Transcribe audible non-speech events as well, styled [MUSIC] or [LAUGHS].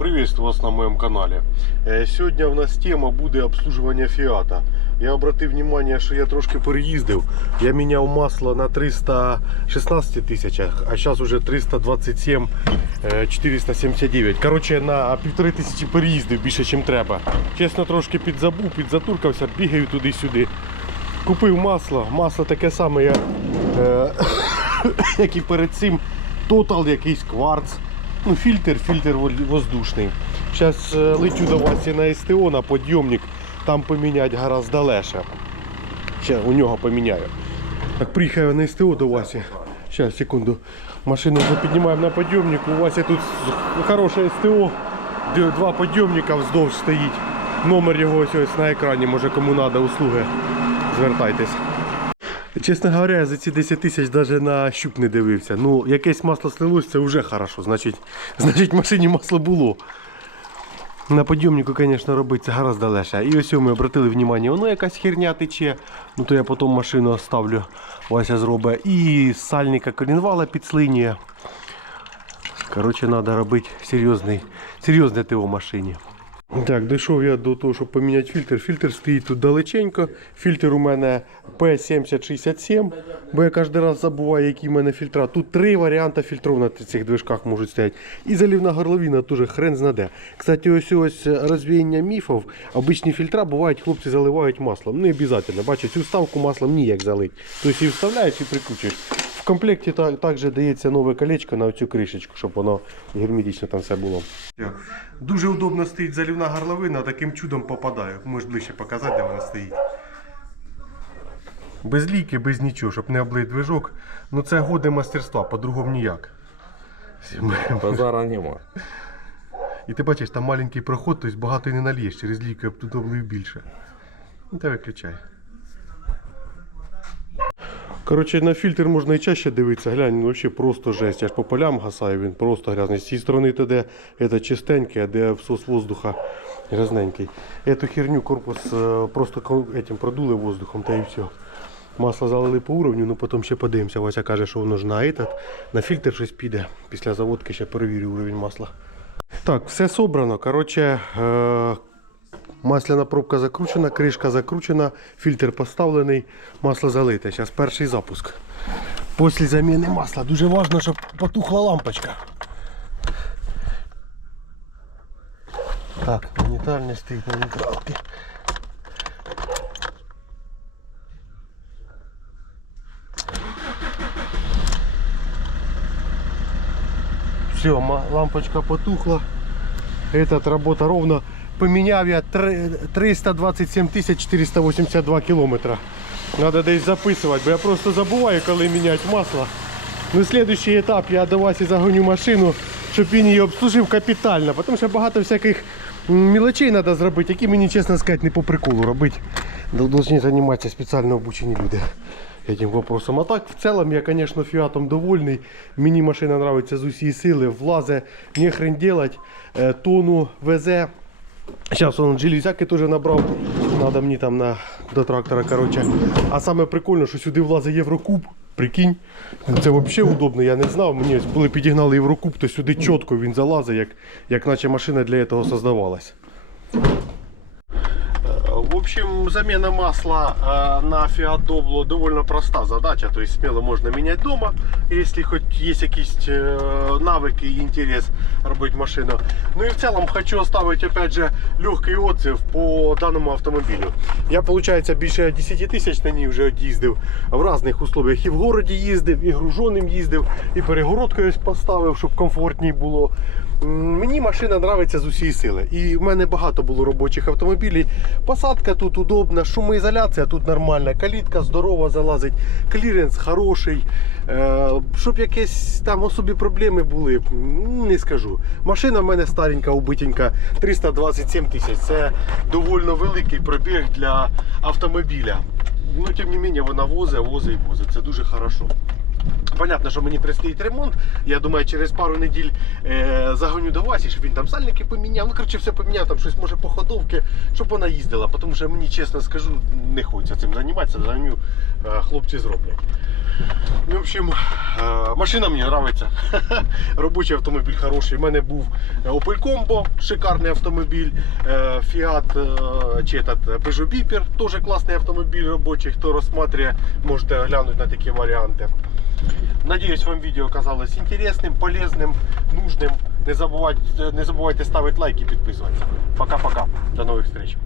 Приветствую вас на моем канале. Е, Сьогодні в нас тема буде обслуживання Фіата. Я обратив внимание, що я трошки переїздив. Я міняв масло на 316 тисячах, а зараз уже 327 е, 479. Коротше, на півтори тисячі переїздив більше, ніж треба. Чесно, трошки підзабув, підзатуркався, бігаю туди-сюди. Купив масло. Масло таке саме, я, е, [COUGHS] як і перед цим. Тотал якийсь кварц. Ну, фільтр, фільтр вол- воздушний. Зараз летю до вас на СТО на підйомник, там поміняти гораздо легше. Ще у нього поміняю. Так, приїхаю на СТО до Васі. Зараз, секунду. Машину вже піднімаємо на підйомник. У Васі тут хороше СТО. Два підйомника вздовж стоїть. Номер його ось на екрані, може кому треба услуги. Звертайтесь. Чесно говоря, я за ці 10 тисяч навіть на щуп не дивився. Ну, якесь масло слилось, це вже хорошо. Значить, [LAUGHS] значить в машині масло було. На підйомнику, звісно, робити це гораздо легше. І ось ми обратили внимание, воно якась херня тече. Ну то я потім машину оставлю, Вася зробить. І сальника корінвала підслинює. Коротше, треба робити серйозне ТО машині. Так, дійшов я до того, щоб поміняти фільтр. Фільтр стоїть тут далеченько. Фільтр у мене P7067, бо я кожен раз забуваю, які в мене фільтра. Тут три варіанти фільтрів на цих движках можуть стояти. І залівна горловина теж хрен знаде. Кстати, ось ось розвіяння міфів. Обичні фільтра бувають, хлопці заливають маслом. Не обов'язково. Бачите, цю вставку маслом ніяк залить. Тобто її вставляєш і прикручуєш. В комплекті також дається нове колечко на цю кришечку, щоб воно герметично там все було. Дуже удобно стоїть залівна горловина, таким чудом попадаю. Можеш ближче показати, де вона стоїть. Без ліки, без нічого, щоб не облить движок. Ну це годи мастерства, по-другому ніяк. [LAUGHS] Базара нема. І ти бачиш, там маленький проход, тобто багато і не нальєш, через ліки тут облив більше. Ну та виключай. Коротше, на фільтр можна і чаще дивитися, глянь, ну взагалі просто жесть. Я ж по полям гасаю, він просто грязний. З цієї сторони то де це чистенький, а де всос воздуха грязненький. Эту херню корпус е, просто ко- этим продули воздухом та і все. Масло залили по уровню, ну потім ще подивимося. Вася каже, що воно ж на этот, на фільтр щось піде. Після заводки ще перевірю уровень масла. Так, все собрано. Коротше, е, масляна пробка закручена, кришка закручена, фільтр поставлений, масло залите. Зараз перший запуск. Після заміни масла дуже важливо, щоб потухла лампочка. Так, нейтральний стоїть на нейтралці. Все, лампочка потухла. Этот работа ровно. Поменяв я 327 482 кілометра. Надо десь записувати, бо я просто забуваю, коли міняти масло. Ну, следующий етап я до Васі загоню машину, щоб він її обслужив капітально, тому що багато всяких м, мілочей треба зробити, які мені, чесно сказати, не по приколу робити. Должны займатися спеціально обучені люди этим вопросом. А так, в целом, я, конечно, фіатом довольний. Мені машина нравиться з усієї сили, влазе, не хрен делать, Е, тону везе. Зараз он железяки теж набрав. Надо мені там на, до трактора. короче. А саме прикольно, що сюди влазить Єврокуб. Прикинь. Це взагалі удобно, я не знав. Мені ось коли підігнали Єврокуб, то сюди чітко він залазить, як, як наче машина для цього создавалась. В общем, замена масла э, на Fiat Doblo довольно проста задача. То есть смело можно менять дома, если хоть есть якісь э, навыки и интерес робити машину. Ну и в целом хочу оставить опять же легкий отзыв по данному автомобилю. Я, получается, більше 10 тисяч на ній вже од'їздив в різних условиях. І в городі їздив, і груженим їздив, і перегородкою ось поставив, щоб комфортній було. Мені машина подобається з усієї сили. І в мене багато було робочих автомобілів. Посадка тут удобна, шумоізоляція тут нормальна, калітка здорова залазить, кліренс хороший. Е, щоб якісь там особі проблеми були, не скажу. Машина в мене старенька, убитенька, 327 тисяч. Це доволі великий пробіг для автомобіля. Ну, тим не менше, вона возить, возить возить. Це дуже хорошо. Понятно, що мені предстоїть ремонт. Я думаю, через пару неділь е, загоню до Васі, щоб він там сальники поміняв. Ну, коротше, все поміняв, там щось може по ходовки, щоб вона їздила. Тому що мені чесно скажу, не хочеться цим займатися, загоню, е, хлопці зроблять. Ну, в общем, е, машина мені подобається. [LAUGHS] Робочий автомобіль хороший. У мене був Opel Combo, шикарний автомобіль. е, Fiat е, чи этот, Peugeot Viper, теж класний автомобіль робочий. Хто розсматриває, можете глянути на такі варіанти. Надіюсь, вам видео оказалось интересным, полезным, нужным. Не забывайте, не забывайте ставить лайк і подписываться. Пока-пока. До нових встреч.